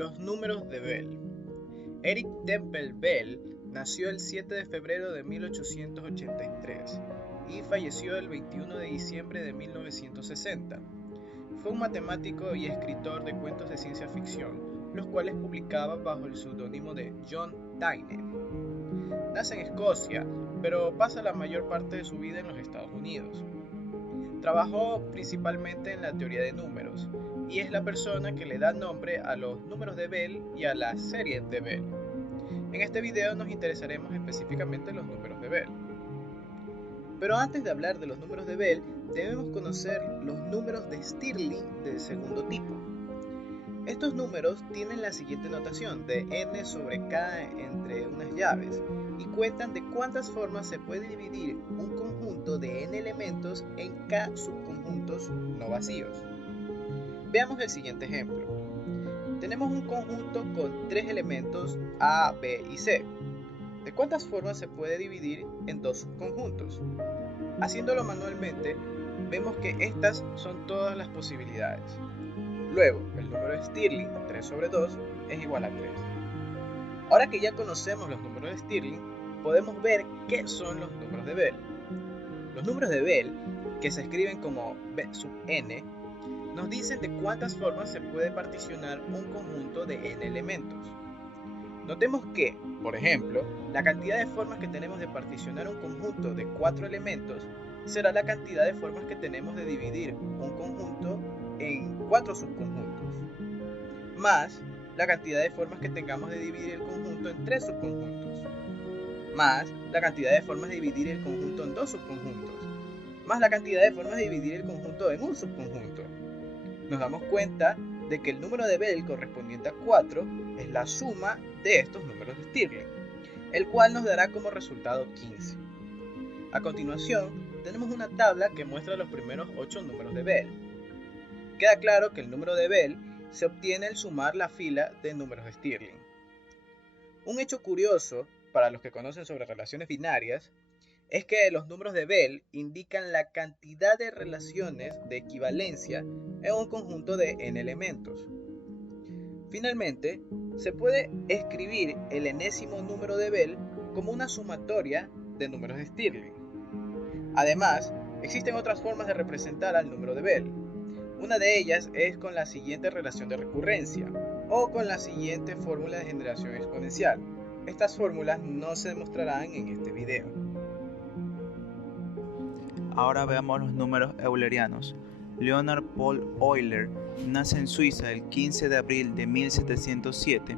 Los números de Bell. Eric Temple Bell nació el 7 de febrero de 1883 y falleció el 21 de diciembre de 1960. Fue un matemático y escritor de cuentos de ciencia ficción, los cuales publicaba bajo el seudónimo de John Tyner. Nace en Escocia, pero pasa la mayor parte de su vida en los Estados Unidos. Trabajó principalmente en la teoría de números, y es la persona que le da nombre a los números de Bell y a la serie de Bell. En este video nos interesaremos específicamente en los números de Bell. Pero antes de hablar de los números de Bell, debemos conocer los números de Stirling del segundo tipo. Estos números tienen la siguiente notación de n sobre k entre unas llaves y cuentan de cuántas formas se puede dividir un conjunto de n elementos en k subconjuntos no vacíos. Veamos el siguiente ejemplo. Tenemos un conjunto con tres elementos A, B y C. ¿De cuántas formas se puede dividir en dos subconjuntos? Haciéndolo manualmente, vemos que estas son todas las posibilidades. Luego, el número de Stirling, 3 sobre 2, es igual a 3. Ahora que ya conocemos los números de Stirling, podemos ver qué son los números de Bell. Los números de Bell, que se escriben como B sub n, nos dicen de cuántas formas se puede particionar un conjunto de n elementos. Notemos que, por ejemplo, la cantidad de formas que tenemos de particionar un conjunto de 4 elementos será la cantidad de formas que tenemos de dividir un conjunto en 4 subconjuntos, más la cantidad de formas que tengamos de dividir el conjunto en 3 subconjuntos, más la cantidad de formas de dividir el conjunto en 2 subconjuntos, más la cantidad de formas de dividir el conjunto en un subconjunto. Nos damos cuenta de que el número de Bell correspondiente a 4 es la suma de estos números de Stirling, el cual nos dará como resultado 15. A continuación, tenemos una tabla que muestra los primeros 8 números de Bell. Queda claro que el número de Bell se obtiene al sumar la fila de números de Stirling. Un hecho curioso, para los que conocen sobre relaciones binarias, es que los números de Bell indican la cantidad de relaciones de equivalencia en un conjunto de n elementos. Finalmente, se puede escribir el enésimo número de Bell como una sumatoria de números de Stirling. Además, existen otras formas de representar al número de Bell. Una de ellas es con la siguiente relación de recurrencia o con la siguiente fórmula de generación exponencial. Estas fórmulas no se demostrarán en este video. Ahora veamos los números eulerianos. Leonard Paul Euler nace en Suiza el 15 de abril de 1707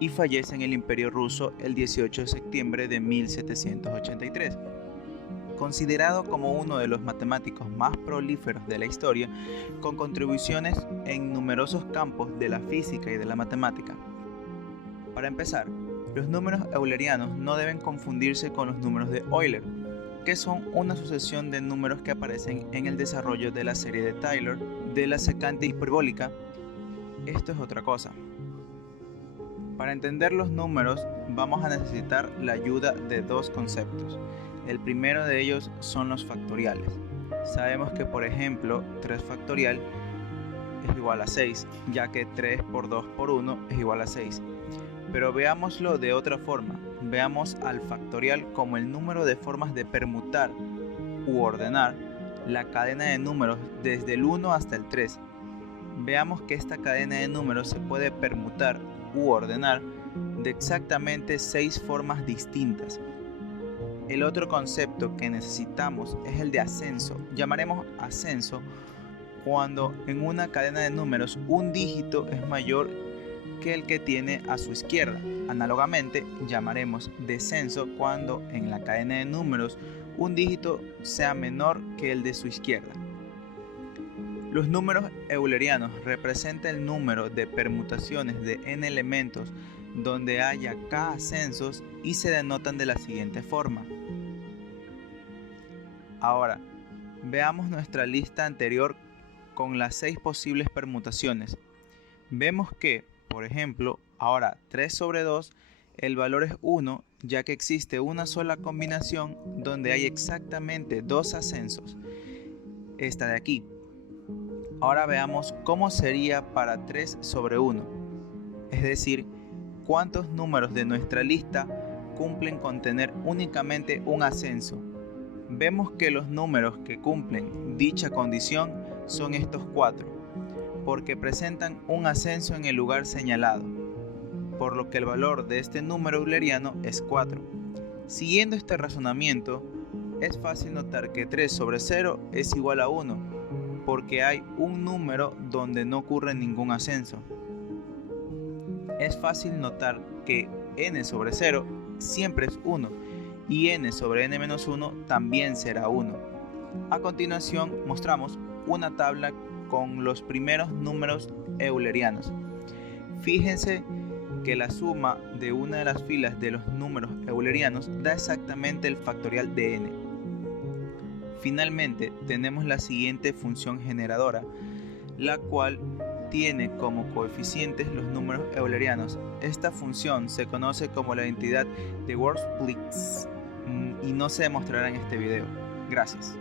y fallece en el Imperio Ruso el 18 de septiembre de 1783. Considerado como uno de los matemáticos más prolíferos de la historia, con contribuciones en numerosos campos de la física y de la matemática. Para empezar, los números eulerianos no deben confundirse con los números de Euler, que son una sucesión de números que aparecen en el desarrollo de la serie de Taylor de la secante hiperbólica. Esto es otra cosa. Para entender los números vamos a necesitar la ayuda de dos conceptos. El primero de ellos son los factoriales. Sabemos que, por ejemplo, 3 factorial es igual a 6, ya que 3 por 2 por 1 es igual a 6. Pero veámoslo de otra forma. Veamos al factorial como el número de formas de permutar u ordenar la cadena de números desde el 1 hasta el 3. Veamos que esta cadena de números se puede permutar u ordenar de exactamente 6 formas distintas. El otro concepto que necesitamos es el de ascenso. Llamaremos ascenso cuando en una cadena de números un dígito es mayor que el que tiene a su izquierda. Análogamente, llamaremos descenso cuando en la cadena de números un dígito sea menor que el de su izquierda. Los números eulerianos representan el número de permutaciones de n elementos donde haya k ascensos y se denotan de la siguiente forma. Ahora, veamos nuestra lista anterior con las 6 posibles permutaciones. Vemos que, por ejemplo, ahora 3 sobre 2, el valor es 1, ya que existe una sola combinación donde hay exactamente 2 ascensos, esta de aquí. Ahora veamos cómo sería para 3 sobre 1. es decir, cuántos números de nuestra lista cumplen con tener únicamente un ascenso. Vemos que los números que cumplen dicha condición son estos 4, porque presentan un ascenso en el lugar señalado, por lo que el valor de este número euleriano es 4. Siguiendo este razonamiento, es fácil notar que 3 sobre 0 es igual a 1, porque hay un número donde no ocurre ningún ascenso. Es fácil notar que n sobre 0 siempre es 1 y n sobre n-1 también será 1. A continuación mostramos una tabla con los primeros números eulerianos. Fíjense que la suma de una de las filas de los números eulerianos da exactamente el factorial de n. Finalmente tenemos la siguiente función generadora, la cual tiene como coeficientes los números eulerianos. Esta función se conoce como la identidad de Worsblitz y no se demostrará en este video. Gracias.